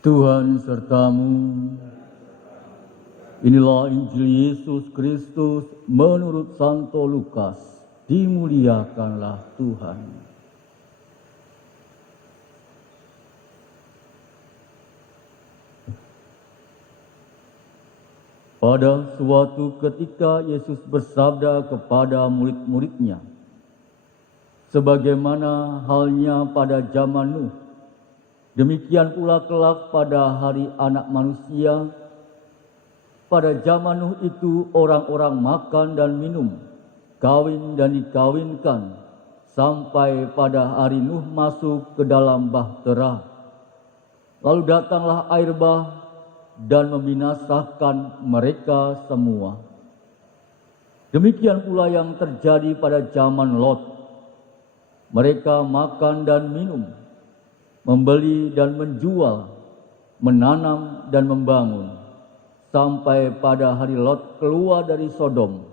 Tuhan sertamu. Inilah Injil Yesus Kristus menurut Santo Lukas. Dimuliakanlah Tuhan. Pada suatu ketika Yesus bersabda kepada murid-muridnya, sebagaimana halnya pada zaman Nuh, demikian pula kelak pada hari Anak Manusia. Pada zaman Nuh itu orang-orang makan dan minum, kawin dan dikawinkan, sampai pada hari Nuh masuk ke dalam bahtera. Lalu datanglah air bah dan membinasakan mereka semua. Demikian pula yang terjadi pada zaman Lot. Mereka makan dan minum, membeli dan menjual, menanam dan membangun, sampai pada hari Lot keluar dari Sodom.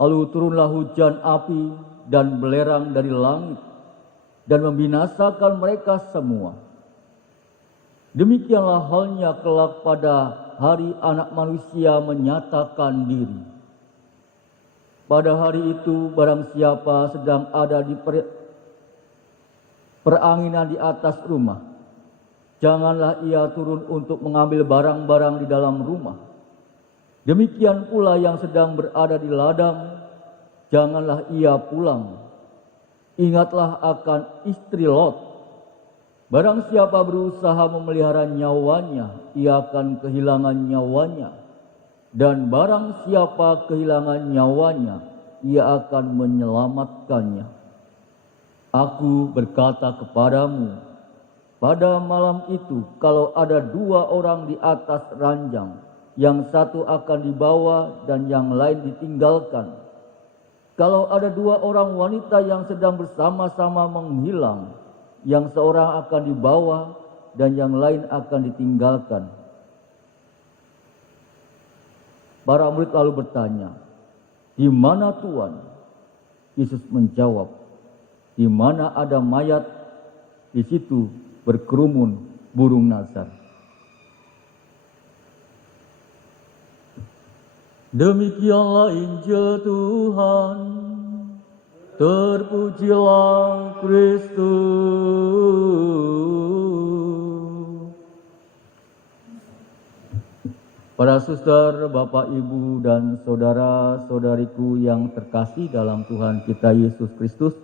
Lalu turunlah hujan api dan belerang dari langit dan membinasakan mereka semua. Demikianlah halnya kelak pada hari Anak Manusia menyatakan diri. Pada hari itu barang siapa sedang ada di peranginan di atas rumah, janganlah ia turun untuk mengambil barang-barang di dalam rumah. Demikian pula yang sedang berada di ladang, janganlah ia pulang. Ingatlah akan istri Lot. Barang siapa berusaha memelihara nyawanya, ia akan kehilangan nyawanya. Dan barang siapa kehilangan nyawanya, ia akan menyelamatkannya. Aku berkata kepadamu, pada malam itu kalau ada dua orang di atas ranjang, yang satu akan dibawa dan yang lain ditinggalkan. Kalau ada dua orang wanita yang sedang bersama-sama menghilang, yang seorang akan dibawa dan yang lain akan ditinggalkan. Para murid lalu bertanya, "Di mana Tuhan?" Yesus menjawab, "Di mana ada mayat, di situ berkerumun burung nazar." Demikianlah Injil Tuhan. Terpujilah Kristus. Para suster, Bapak, Ibu, dan saudara-saudariku yang terkasih dalam Tuhan kita Yesus Kristus,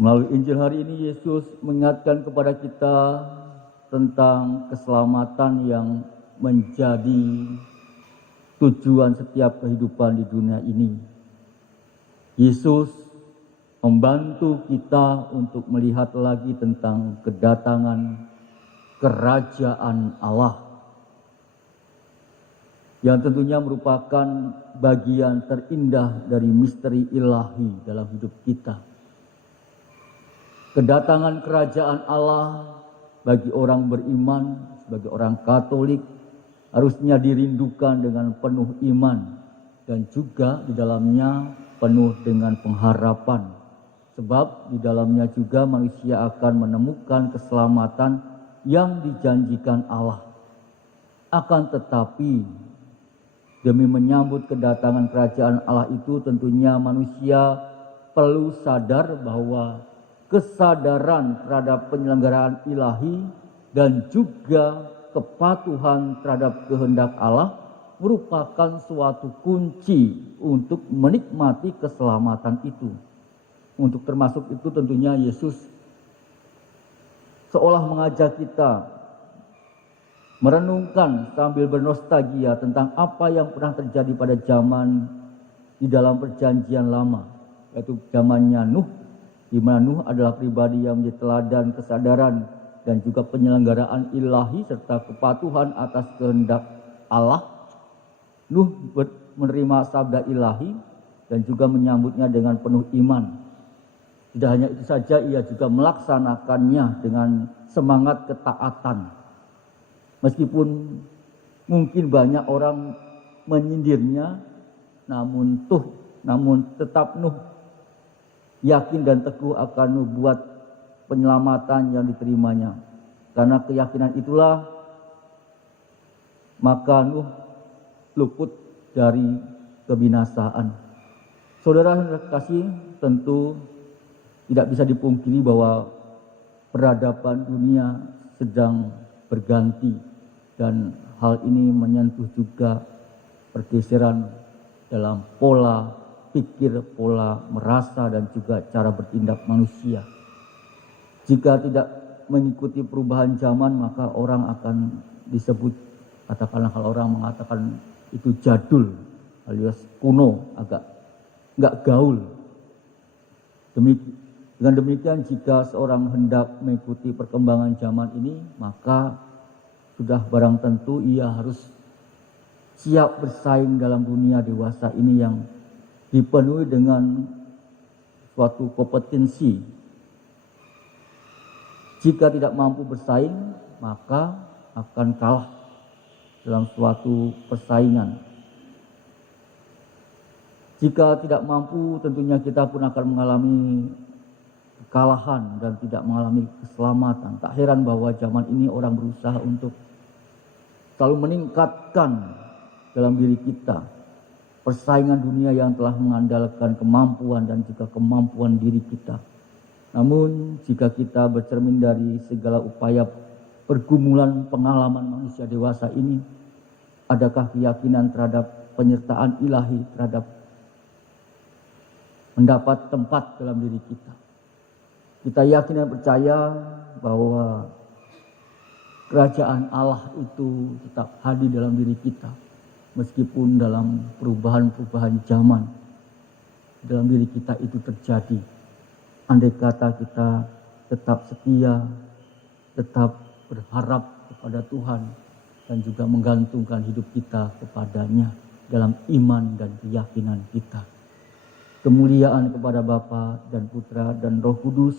melalui Injil hari ini Yesus mengingatkan kepada kita tentang keselamatan yang menjadi tujuan setiap kehidupan di dunia ini. Yesus membantu kita untuk melihat lagi tentang kedatangan kerajaan Allah, yang tentunya merupakan bagian terindah dari misteri ilahi dalam hidup kita. Kedatangan kerajaan Allah bagi orang beriman, sebagai orang Katolik, harusnya dirindukan dengan penuh iman dan juga di dalamnya penuh dengan pengharapan. Sebab di dalamnya juga manusia akan menemukan keselamatan yang dijanjikan Allah. Akan tetapi, demi menyambut kedatangan kerajaan Allah itu tentunya manusia perlu sadar bahwa kesadaran terhadap penyelenggaraan ilahi dan juga kepatuhan terhadap kehendak Allah merupakan suatu kunci untuk menikmati keselamatan itu. Untuk termasuk itu tentunya Yesus seolah mengajak kita merenungkan sambil bernostalgia tentang apa yang pernah terjadi pada zaman di dalam perjanjian lama, yaitu zamannya Nuh, di mana Nuh adalah pribadi yang menjadi teladan kesadaran dan juga penyelenggaraan ilahi serta kepatuhan atas kehendak Allah. Nuh menerima sabda ilahi dan juga menyambutnya dengan penuh iman. Tidak hanya itu saja, ia juga melaksanakannya dengan semangat ketaatan. Meskipun mungkin banyak orang menyindirnya, namun tetap Nuh yakin dan teguh akan nubuat penyelamatan yang diterimanya. Karena keyakinan itulah maka Nuh luput dari kebinasaan. Saudara yang terkasih, tentu tidak bisa dipungkiri bahwa peradaban dunia sedang berganti dan hal ini menyentuh juga pergeseran dalam pola pikir, pola merasa dan juga cara bertindak manusia. Jika tidak mengikuti perubahan zaman, maka orang akan disebut, katakanlah kalau orang mengatakan itu jadul alias kuno, agak nggak gaul. Dengan demikian jika seorang hendak mengikuti perkembangan zaman ini, maka sudah barang tentu ia harus siap bersaing dalam dunia dewasa ini yang dipenuhi dengan suatu kompetensi. Jika tidak mampu bersaing, maka akan kalah dalam suatu persaingan. Jika tidak mampu, tentunya kita pun akan mengalami kekalahan dan tidak mengalami keselamatan. Tak heran bahwa zaman ini orang berusaha untuk selalu meningkatkan dalam diri kita persaingan dunia yang telah mengandalkan kemampuan dan juga kemampuan diri kita. Namun jika kita bercermin dari segala upaya pergumulan pengalaman manusia dewasa ini, adakah keyakinan terhadap penyertaan ilahi terhadap mendapat tempat dalam diri kita? Kita yakin dan percaya bahwa kerajaan Allah itu tetap hadir dalam diri kita, meskipun dalam perubahan-perubahan zaman dalam diri kita itu terjadi. Andai kata kita tetap setia, tetap berharap kepada Tuhan dan juga menggantungkan hidup kita kepadanya dalam iman dan keyakinan kita. Kemuliaan kepada Bapa dan Putra dan Roh Kudus